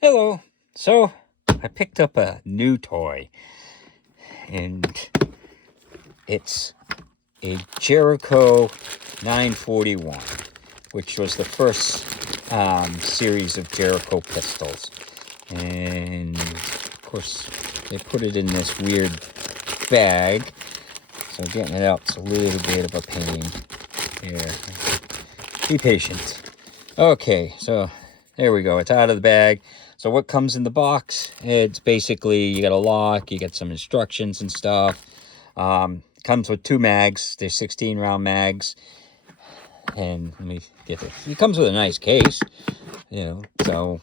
Hello. So, I picked up a new toy, and it's a Jericho 941, which was the first series of Jericho pistols. And, of course, they put it in this weird bag, so getting it out's a little bit of a pain. Here, be patient. Okay, so there we go. It's out of the bag. So what comes in the box? It's basically, you got a lock, you got some instructions and stuff. Comes with 2 mags. They're 16-round mags. And let me get this. It comes with a nice case, So,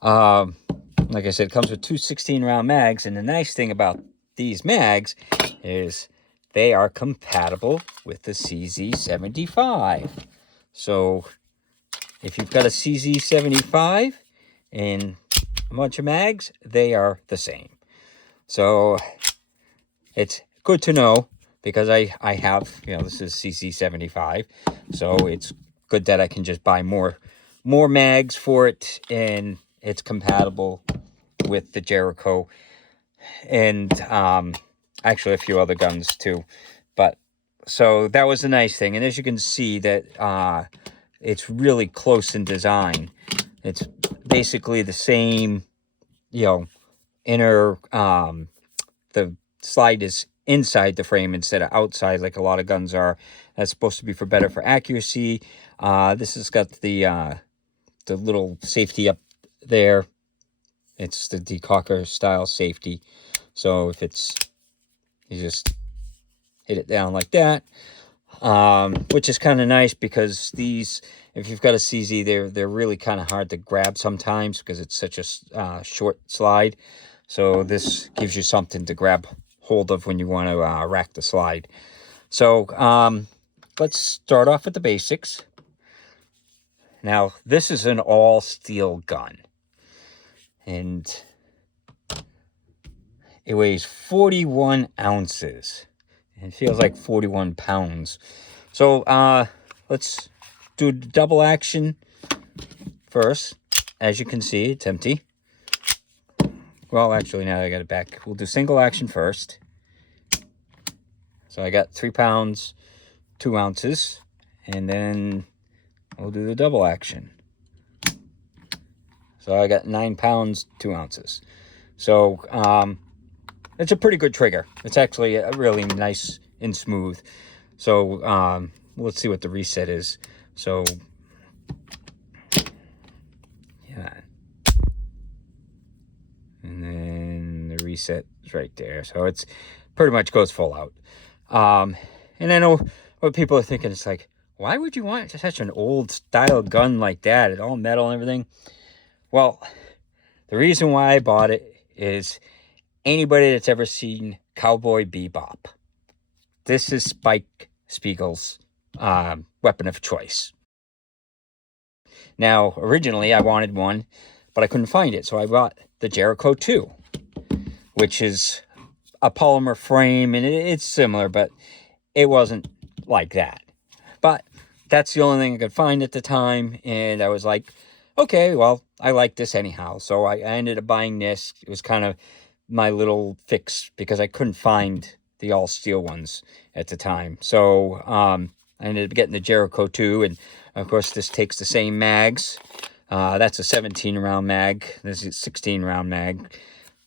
like I said, it comes with 2 16-round mags. And the nice thing about these mags is they are compatible with the CZ75. So if you've got a CZ75 and a bunch of mags, they are the same. So it's good to know because I have, this is CZ75. So it's good that I can just buy more mags for it, and it's compatible with the Jericho and actually a few other guns too. But so that was a nice thing. And as you can see that it's really close in design. It's basically the same, inner, the slide is inside the frame instead of outside like a lot of guns are. That's supposed to be better for accuracy. This has got the little safety up there. It's the decocker style safety. So if you just hit it down like that, which is kind of nice because these, if you've got a CZ, they're really kind of hard to grab sometimes because it's such a short slide. So this gives you something to grab hold of when you want to rack the slide. So let's start off with the basics. Now, this is an all-steel gun, and it weighs 41 ounces. It feels like 41 pounds. So let's do double action first. As you can see, it's empty. Well, actually, now I got it back. We'll do single action first. So I got 3 pounds, 2 ounces. And then we'll do the double action. So I got 9 pounds, 2 ounces. So it's a pretty good trigger. It's actually really nice and smooth. So let's see what the reset is. So yeah, and then the reset is right there. So it's pretty much goes full out. And I know what people are thinking. It's like, why would you want such an old style gun like that? It's all metal and everything. Well, the reason why I bought it is anybody that's ever seen Cowboy Beebop. This is Spike Spiegel's weapon of choice. Now, originally I wanted one, but I couldn't find it. So I bought the Jericho 2, which is a polymer frame, and it's similar, but it wasn't like that. But that's the only thing I could find at the time, and I was like, okay, well, I like this anyhow. So I ended up buying this. It was kind of my little fix because I couldn't find the all-steel ones at the time. So I ended up getting the Jericho 2, and of course this takes the same mags. That's a 17-round mag. This is a 16-round mag.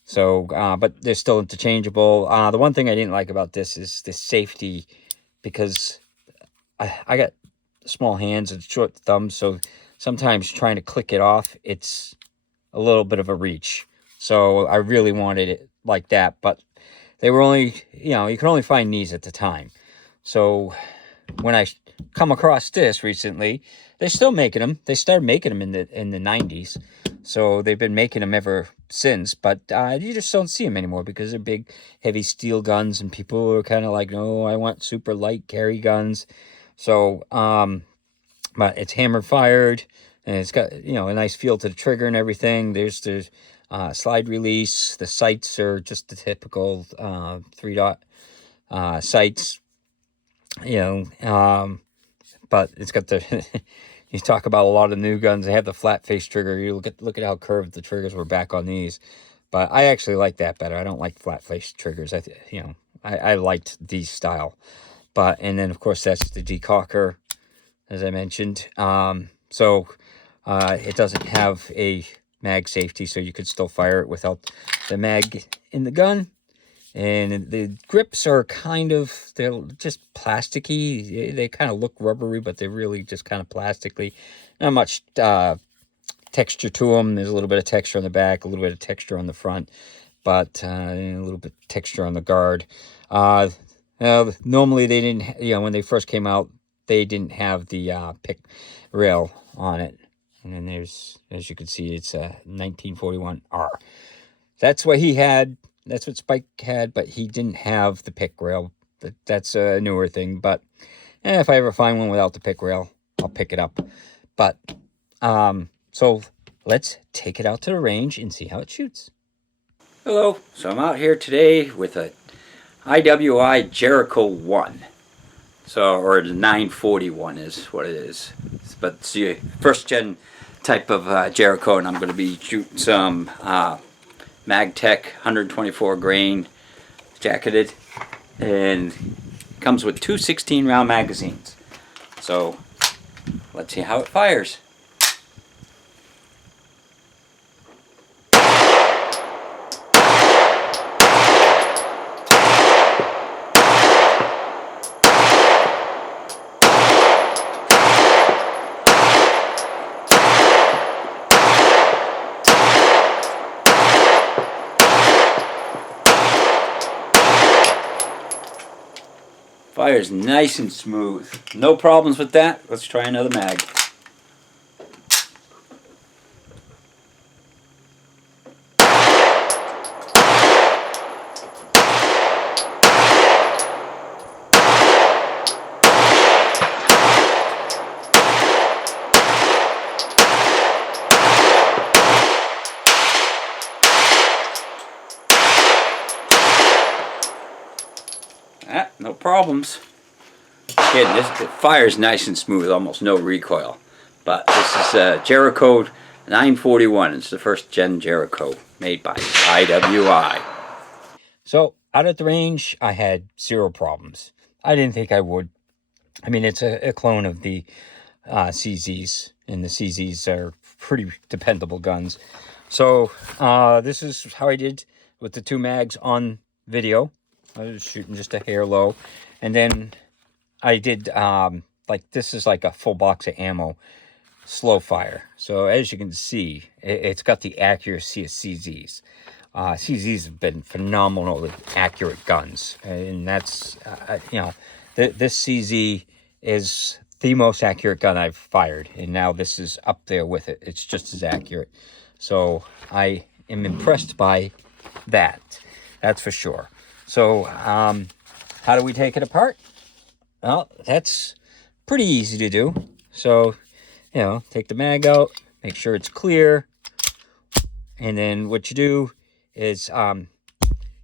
So, but they're still interchangeable. The one thing I didn't like about this is the safety, because I got small hands and short thumbs, so sometimes trying to click it off, it's a little bit of a reach. So I really wanted it like that, but they were only, you can only find these at the time. So when I come across this recently, they're still making them. They started making them in the 90s. So they've been making them ever since, but you just don't see them anymore because they're big, heavy steel guns, and people are kind of like, no, I want super light carry guns. So, but it's hammer fired, and it's got, a nice feel to the trigger and everything. There's slide release. The sights are just the typical 3-dot sights, but it's got the you talk about a lot of new guns. They have the flat face trigger. You look at how curved the triggers were back on these. But I actually like that better. I don't like flat face triggers. I liked these style. But and then of course that's the decocker, as I mentioned. It doesn't have a mag safety, so you could still fire it without the mag in the gun. And the grips are they're just plasticky. They kind of look rubbery, but they're really just kind of plastically. Not much texture to them. There's a little bit of texture on the back, a little bit of texture on the front, but a little bit of texture on the guard. Normally they didn't, when they first came out, they didn't have the pick rail on it. And then there's, as you can see, it's a 1941R. That's what he had. That's what Spike had, but he didn't have the pick rail. That's a newer thing. But if I ever find one without the pick rail, I'll pick it up. But so let's take it out to the range and see how it shoots. Hello. So I'm out here today with a IWI Jericho 1. Or the 941 is what it is. But it's the first gen type of Jericho, and I'm going to be shooting some MagTech 124 grain jacketed, and comes with two 16-round magazines. So let's see how it fires. Fires nice and smooth. No problems with that. Let's try another mag. No problems. Again, it fires nice and smooth, almost no recoil. But this is Jericho 941. It's the first gen Jericho made by IWI. So out at the range, I had zero problems. I didn't think I would. I mean, it's a clone of the CZs, and the CZs are pretty dependable guns. So this is how I did with the two mags on video. I was shooting just a hair low, and then I did this is like a full box of ammo, slow fire. So as you can see, it's got the accuracy of CZs. CZs have been phenomenal with accurate guns, and that's this CZ is the most accurate gun I've fired, and now this is up there with it. It's just as accurate. So I am impressed by that. That's for sure. So how do we take it apart? Well, that's pretty easy to do. So, take the mag out, make sure it's clear, and then what you do is you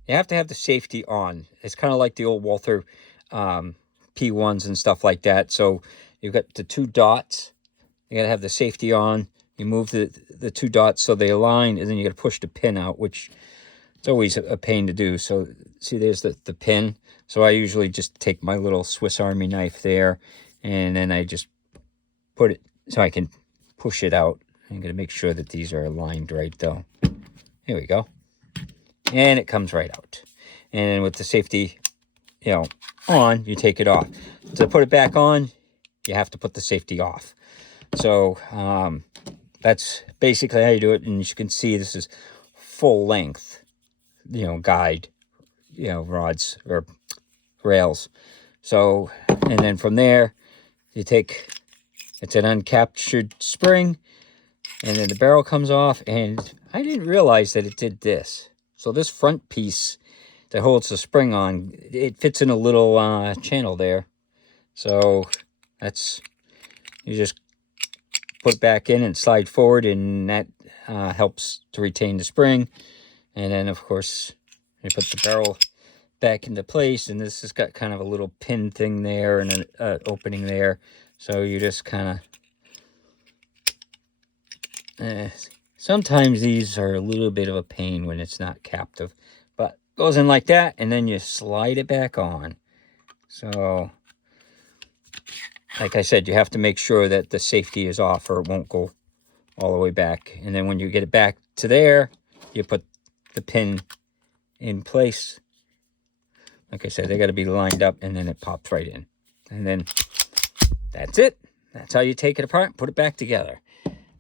have to have the safety on. It's kind of like the old Walther P1s and stuff like that. So you've got the two dots. You got to have the safety on. You move the two dots so they align, and then you got to push the pin out, which it's always a pain to do. So see, there's the pin. So I usually just take my little Swiss Army knife there, and then I just put it so I can push it out. I'm going to make sure that these are aligned right, though. Here we go. And it comes right out. And with the safety, on, you take it off. To put it back on, you have to put the safety off. So that's basically how you do it. And as you can see, this is full length, guide, rods or rails. So, and then from there, you take, it's an uncaptured spring, and then the barrel comes off, and I didn't realize that it did this. So this front piece that holds the spring on, it fits in a little channel there. So that's, you just put it back in and slide forward, and that helps to retain the spring. And then, of course, you put the barrel back into place, and this has got kind of a little pin thing there and an opening there. So you just kind of Sometimes these are a little bit of a pain when it's not captive, but goes in like that, and then you slide it back on. So, like I said, you have to make sure that the safety is off or it won't go all the way back. And then when you get it back to there, you put the pin in place. Like I said, they got to be lined up, and then it pops right in. And then that's it. That's how you take it apart and put it back together.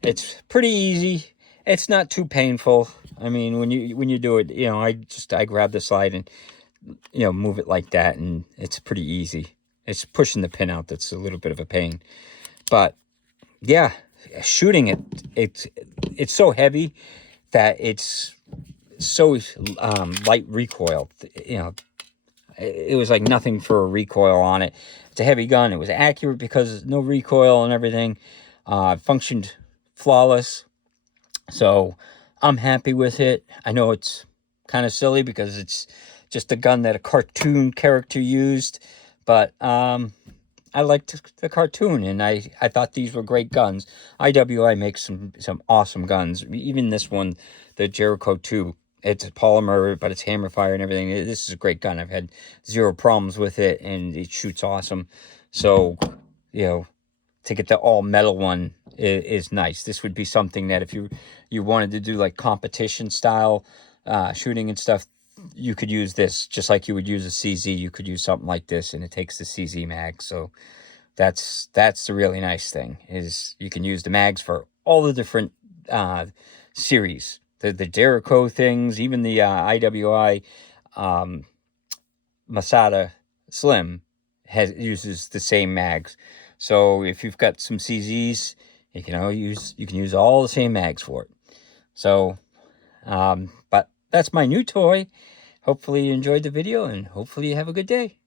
It's pretty easy. It's not too painful. I mean, when you do it, you know, I grab the slide and, you know, move it like that, and it's pretty easy. It's pushing the pin out that's a little bit of a pain. But yeah, shooting it, it's so heavy that it's so light recoil. You know, it was like nothing for a recoil on it. It's a heavy gun. It was accurate because no recoil and everything. Functioned flawless. So I'm happy with it. I know it's kind of silly because it's just a gun that a cartoon character used, but I liked the cartoon, and I thought these were great guns. IWI makes some awesome guns. Even this one, the Jericho 2, it's polymer, but it's hammer fire and everything. This is a great gun. I've had zero problems with it, and it shoots awesome. So, you know, to get the all metal one is nice. This would be something that if you wanted to do like competition style shooting and stuff, you could use this just like you would use a CZ. You could use something like this, and it takes the CZ mag. So that's the really nice thing, is you can use the mags for all the different series. The Jericho things, even the IWI Masada Slim uses the same mags. So if you've got some CZs, you can use all the same mags for it. So, but that's my new toy. Hopefully you enjoyed the video, and hopefully you have a good day.